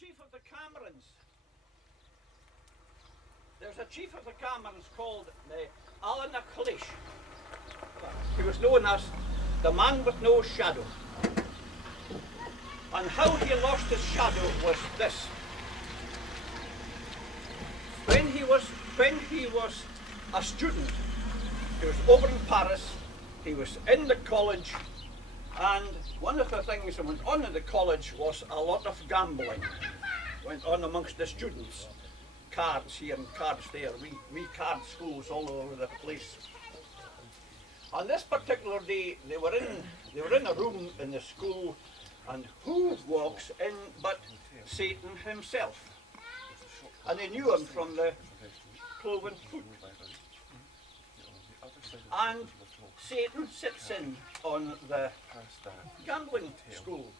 chief of the Camerons. There's a chief of the Camerons called Alan MacLeish. He was known as the man with no shadow. And how he lost his shadow was this. When he was a student, he was over in Paris, he was in the college, and one of the things that went on in the college was a lot of gambling. Went on amongst the students. Cards here and cards there, wee card schools all over the place. On this particular day, they were in a room in the school, and who walks in but Satan himself? And they knew him from the cloven foot. And Satan sits in on the gambling school.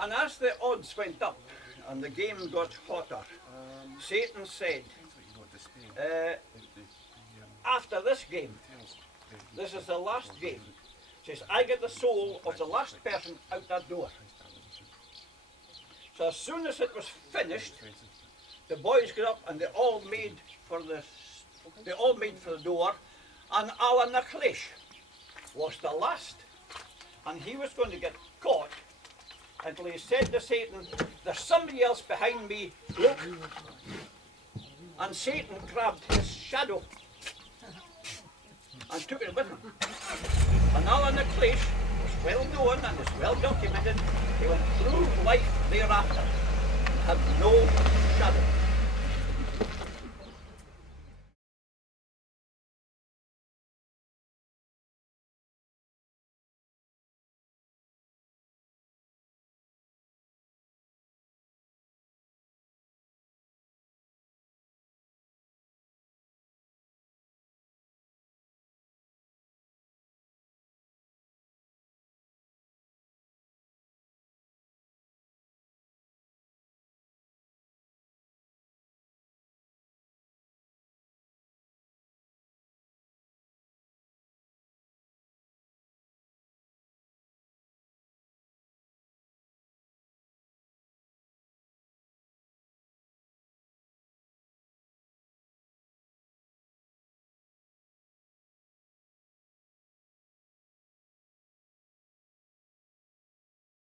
And as the odds went up and the game got hotter, Satan said, after this game, this is the last game, says, I get the soul of the last person out that door. So as soon as it was finished, the boys got up and they all made for the door, and Alan MacLeish was the last, and he was going to get caught until he said to Satan, there's somebody else behind me, look. And Satan grabbed his shadow and took it with him. And Alan MacLeish was well known and is well documented. He went through life thereafter and had no shadow.